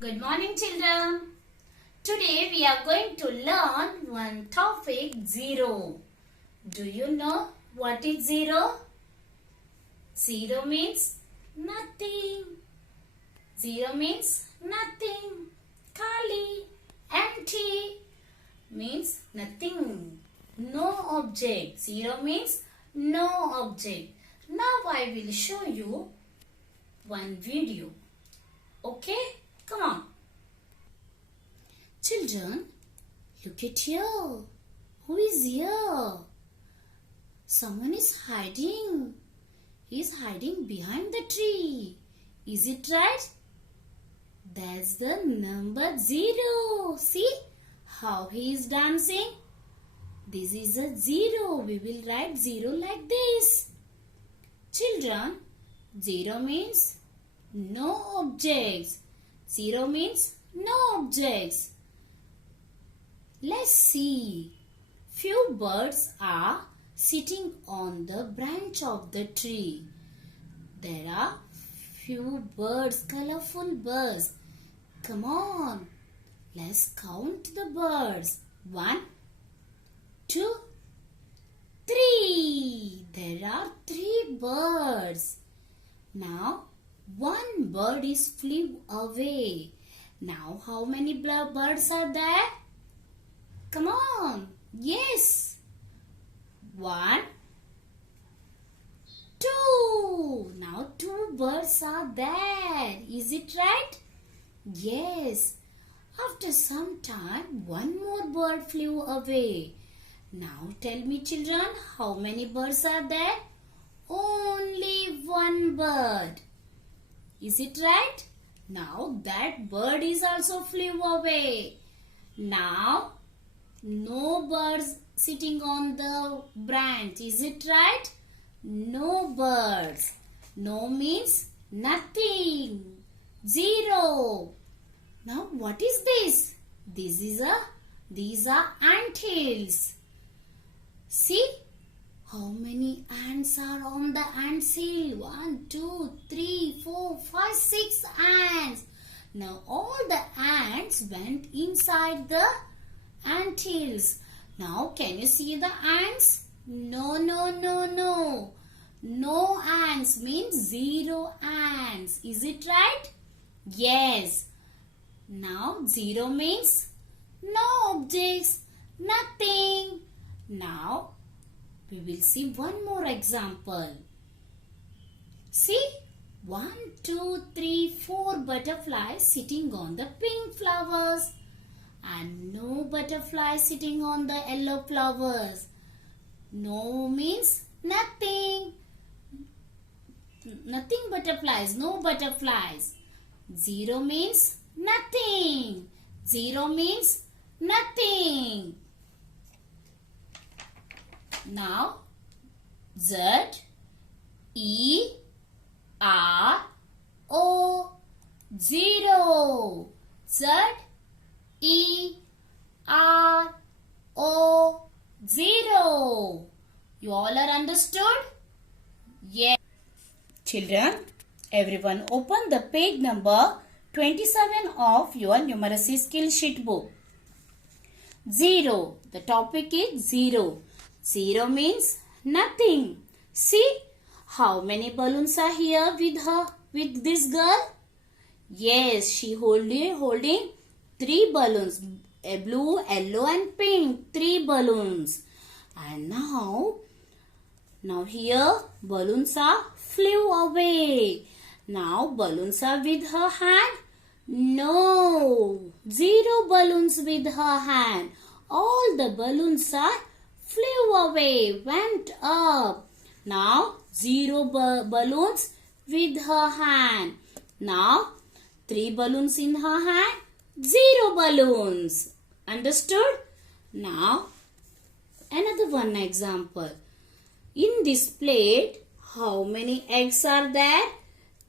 Good morning, children. Today we are going to learn one topic, zero. Do you know what is zero? Zero means nothing. Zero means nothing. Kali, empty means nothing. No object. Zero means no object. Now I will show you one video. Okay? Come on. Children, look at here. Who is here? Someone is hiding. He is hiding behind the tree. Is it right? That's the number 0. See how he is dancing? This is a 0. We will write 0 like this. Children, 0 means no objects. 0 means no objects. Let's see. Few birds are sitting on the branch of the tree. There are few birds, colorful birds. Come on, let's count the birds. 1, 2, 3. There are 3 birds. Now, one bird is flew away. Now, how many birds are there? Come on. Yes. 1, 2. Now, 2 birds are there. Is it right? Yes. After some time, one more bird flew away. Now, tell me, children, how many birds are there? Only one bird. Is it right? Now that bird is also flew away. Now no birds sitting on the branch. Is it right? No birds. No means nothing. 0. Now what is this? These are anthills. See? How many ants are on the ants hill? 1, 2, 3, 4, 5, 6 ants. Now all the ants went inside the ant hills. Now can you see the ants? No. No ants means 0 ants. Is it right? Yes. Now 0 means no objects, nothing. Now we will see one more example. See, 1, 2, 3, 4 butterflies sitting on the pink flowers and no butterflies sitting on the yellow flowers. No means nothing. Nothing butterflies, no butterflies. 0 means nothing. 0 means nothing. Now, Z, E, R, O, 0. Z, E, R, O, 0. You all are understood? Yes. Children, everyone open the page number 27 of your numeracy skill sheet book. 0. The topic is 0. 0 means nothing. See how many balloons are here with this girl? Yes, she holding 3 balloons. A blue, yellow and pink. 3 balloons. And now here balloons are flew away. Now balloons are with her hand. No. 0 balloons with her hand. All the balloons are flew away, went up. Now 0 balloons with her hand. Now 3 balloons in her hand, 0 balloons. Understood? Now another one example. In this plate, how many eggs are there?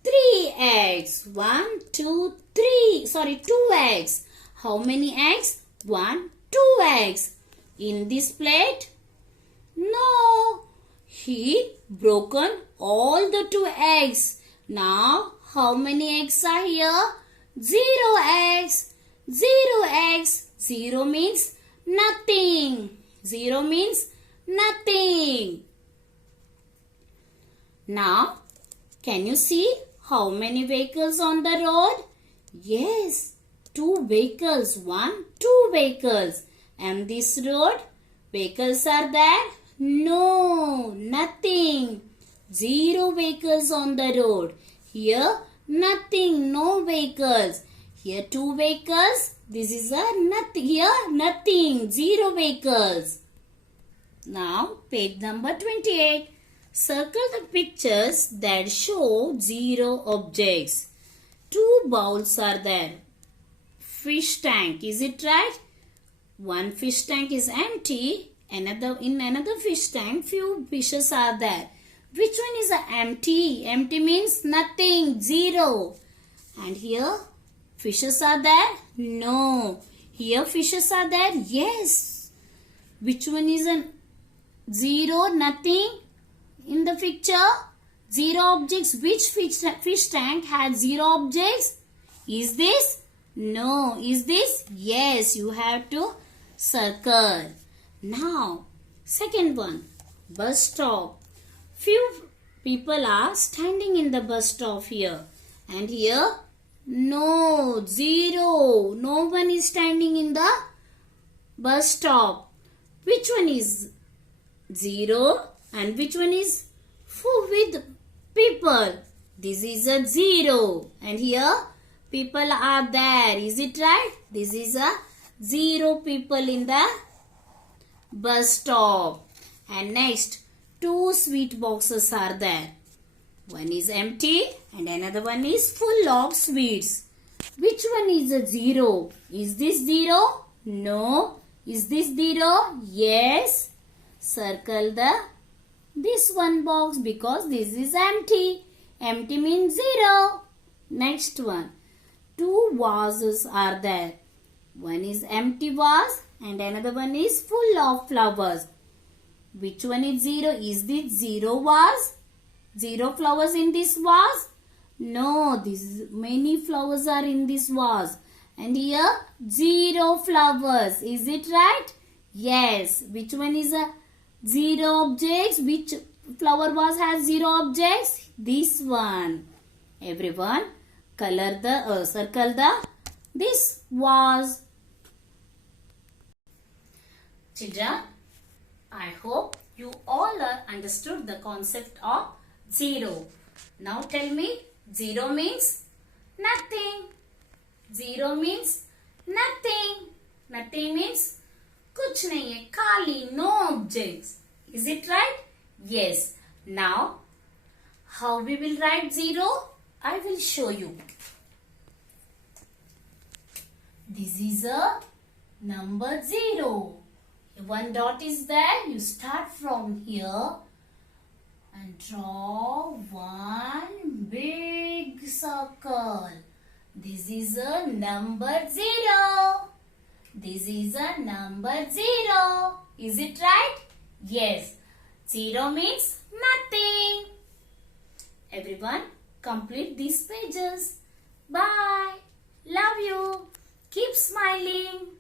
3 eggs. 1, 2, 3. Sorry, 2 eggs. How many eggs? 1, 2 eggs. In this plate? No. He broken all the 2 eggs. Now, how many eggs are here? 0 0x. 0 means nothing. 0 means nothing. Now, can you see how many vehicles on the road? Yes, 2 vehicles. 1, 2 vehicles. And this road, vehicles are there? No, nothing. 0 vehicles on the road. Here, nothing, no vehicles. Here, 2 vehicles. This is a nothing. Here, nothing, 0 vehicles. Now, page number 28. Circle the pictures that show 0 objects. 2 bowls are there. Fish tank, is it right? One fish tank is empty. In another fish tank, few fishes are there. Which one is empty? Empty means nothing, 0. And here, fishes are there? No. Here, fishes are there? Yes. Which one is 0, nothing? In the picture, 0 objects. Which fish tank has 0 objects? Is this? No. Is this? Yes. You have to circle. Now, second one. Bus stop. Few people are standing in the bus stop here. And here, no. 0. No one is standing in the bus stop. Which one is 0? And which one is full with people? This is a 0. And here people are there. Is it right? This is a 0 people in the bus stop. And next, 2 sweet boxes are there. One is empty and another one is full of sweets. Which one is a 0? Is this 0? No. Is this 0? Yes. Circle this one box because this is empty. Empty means 0. Next one. 2 vases are there. One is empty vase and another one is full of flowers. Which one is 0? Is this 0 vase? 0 flowers in this vase? No, many flowers are in this vase. And here 0 flowers. Is it right? Yes. Which one is a 0 objects? Which flower vase has 0 objects? This one. Everyone, circle this vase. Children, I hope you all understood the concept of 0. Now tell me, 0 means nothing. 0 means nothing. Nothing means कुछ नहीं है, खाली, no objects. Is it right? Yes. Now, how we will write 0? I will show you. This is a number 0. One dot is there. You start from here and draw one big circle. This is a number 0. This is a number 0. Is it right? Yes. 0 means nothing. Everyone, complete these pages. Bye. Love you. Keep smiling.